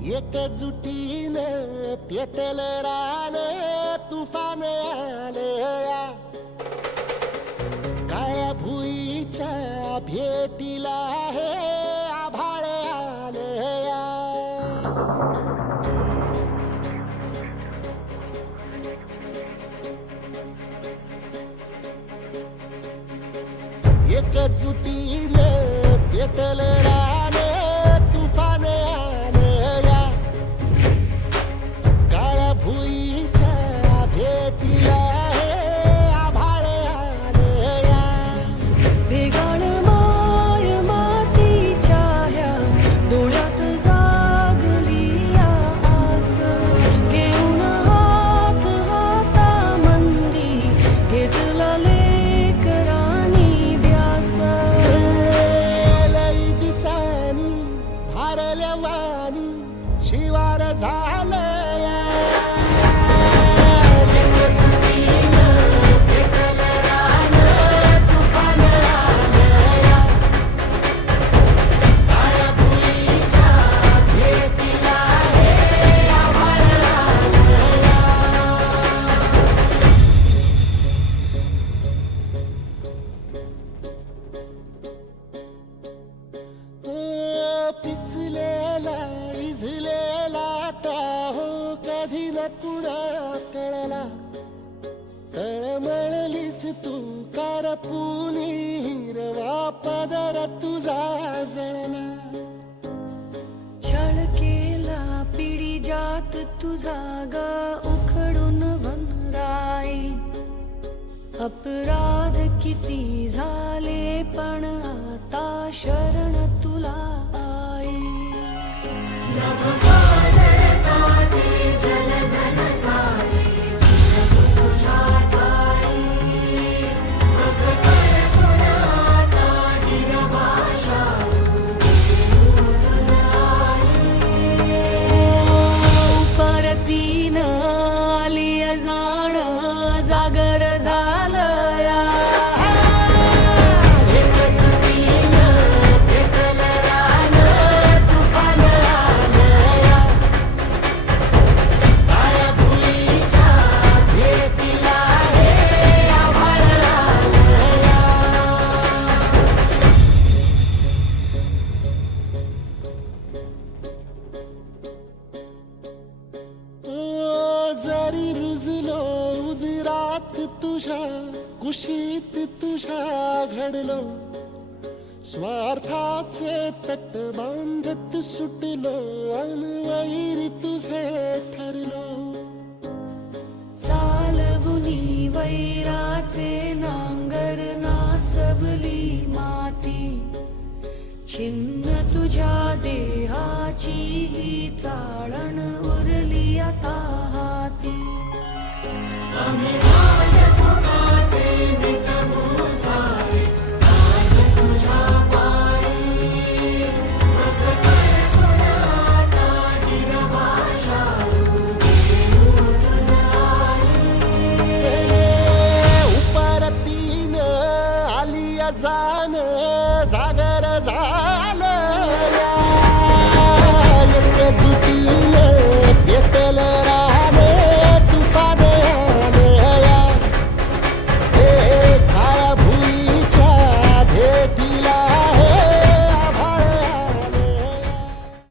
एकजुटीनं पेटल रान तुफान आलया काळ्या भुईच्या भेटीला हे आभाळ आलया एकजुटीनं पेटल रान तुफान आलया काळ्या भुईच्या भेटीला हे आभाळ आलया भेगाळ माय मातीच्या ह्या डोळ्यात जागली या आस घेऊन हात हातामंदी घेतला लेकरांनी ध्यास लई दिसानी भारल्या वाणी शिवार झालया एकजुटीनं पेटल रान तुफान आलया काळ्या भुईच्या भेटीला हे आभाळ आलया पिचलेला इझलेला टाहो कधी न कुणा कळला तळमळलीस तू कारपुनी हिरवा पदर तुझा जळला छळ केला पिढी जात तुझा ग उखडून वनराई अपराध किती झाले पण आता शरण तुला आई परतीन आली जाण जागर झालया एकजुटीनं पेटल रान तुफान आलया काळ्या भुईच्या भेटीला हे आभाळ आलया जरी रुजलो उदरात तुझ्या कुशीत तुझ्या घडलो स्वार्थाचे तट बांधत सुटलो अनवैरी तुझे ठरलो चालवुनी वैराचे नांगर नासवली माती छिन्न तुझ्या देहाची ही चाळण उरली आता हाती आम्ही राजकुमाराचे